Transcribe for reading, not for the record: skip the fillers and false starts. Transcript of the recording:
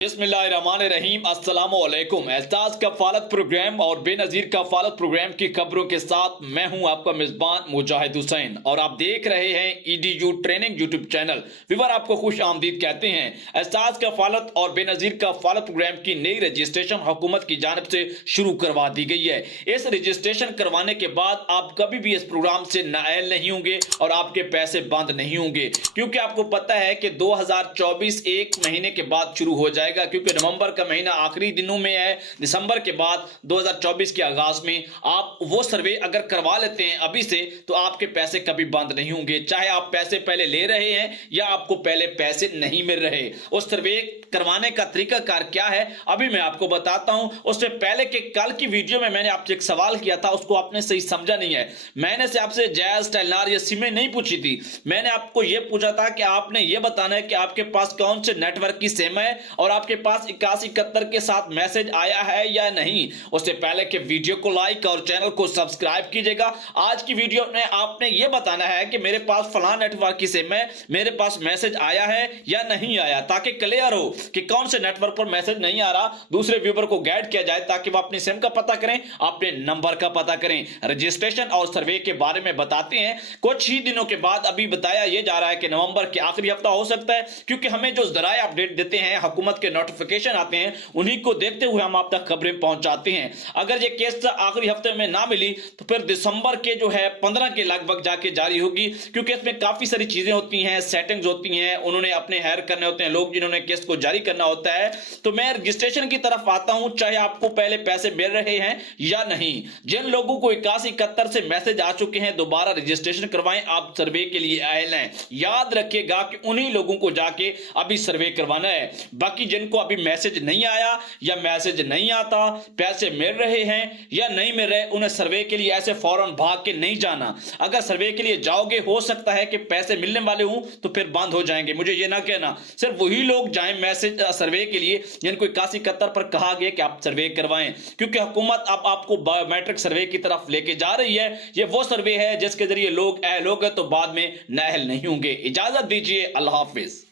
बिस्मिल्लाहिर्रहमानिर्रहीम अस्सलामुअलैकुम। एहसास कफ़ालत प्रोग्राम और बेनज़ीर कफ़ालत प्रोग्राम की खबरों के साथ मैं हूं आपका मेज़बान मुजाहिद हुसैन और आप देख रहे हैं EDU training YouTube channel. Viewer आपको खुश आमदीद कहते हैं। एहसास कफ़ालत और बेनज़ीर कफ़ालत प्रोग्राम की नई रजिस्ट्रेशन हुकूमत की जानिब से शुरू करवा दी गई है। इस रजिस्ट्रेशन करवाने के बाद आप कभी भी इस प्रोग्राम से नाअहल नहीं होंगे और आपके पैसे बंद नहीं होंगे, क्योंकि आपको पता है कि 2024 एक महीने के बाद शुरू हो जाए, क्योंकि नवंबर का महीना आखिरी दिनों में है। दिसंबर के बाद 2024 के आगाज में आप वो सर्वे अगर करवा लेते हैं अभी से, तो आपके पैसे कभी बंद नहीं होंगे, चाहे आप पैसे पहले ले रहे हैं या आपको पहले पैसे नहीं मिल रहे। उस सर्वे करवाने का तरीकाकार क्या है अभी मैं आपको बताता हूं। उससे पहले के कल की वीडियो में मैंने आपसे एक सवाल किया था, उसको आपने सही समझा नहीं है। मैंने से आपसे जायज टेलनार या सिमें नहीं पूछी थी, मैंने आपको यह पूछा था कि आपने यह बताना है कि आपके पास कौन से नेटवर्क की सिम है और आपके पास 8171 के साथ मैसेज आया है या नहीं। उससे पहले के वीडियो को लाइक और चैनल को सब्सक्राइब कीजिएगा। आज की वीडियो में आपने यह बताना है कि मेरे पास फलां नेटवर्क की सिम है, मेरे पास मैसेज आया है या नहीं आया, ताकि क्लियर हो कि कौन से नेटवर्क पर मैसेज नहीं आ रहा, दूसरे व्यूअर को गाइड किया जाए ताकि वो अपनी सिम का पता करें, अपने नंबर का पता करें। रजिस्ट्रेशन और सर्वे के बारे में बताते हैं। कुछ ही दिनों के बाद अभी बताया यह जा रहा है कि नवंबर के आखिरी हफ्ता हो सकता है, क्योंकि हमें जो जराए अपडेट देते हैं, हुकूमत के नोटिफिकेशन आते हैं, उन्हीं को देखते हुए हम आप तक खबरें पहुंचाते हैं। अगर ये केस आखिरी हफ्ते में ना मिली तो फिर दिसंबर के जो है 15 के लगभग जाके जारी होगी, क्योंकि इसमें काफी सारी चीजें होती हैं, सेटिंग्स होती हैं, उन्होंने अपने हायर करने होते हैं लोग जिन्होंने केस को जारी करना होता है। तो मैं रजिस्ट्रेशन की तरफ आता हूं, चाहे आपको पहले पैसे मिल रहे हैं या नहीं। जिन लोगों को 8171 से मैसेज आ चुके हैं, दोबारा रजिस्ट्रेशन करवाएं, आप सर्वे के लिए आए हैं। याद रखिएगा कि उन्हीं लोगों को जाके अभी सर्वे करवाना है। बाकी जिनको अभी मैसेज नहीं आया या मैसेज नहीं आता, पैसे मिल रहे हैं या नहीं मिल रहे, उन्हें सर्वे के लिए ऐसे फौरन भाग के नहीं जाना। अगर सर्वे के लिए जाओगे, हो सकता है कि पैसे मिलने वाले हूं तो फिर बंद हो जाएंगे। मुझे ये ना कहना सिर्फ वही लोग जाएं मैसेज सर्वे के लिए जिनको 8171 पर कहा गया कि आप सर्वे करवाएं, क्योंकि हुकूमत अब आपको बायोमेट्रिक सर्वे की तरफ लेके जा रही है। ये वो सर्वे है जिसके जरिए लोग अहल हो गए तो बाद में नाअहल नहीं होंगे। इजाजत दीजिए, अल्लाह हाफिज।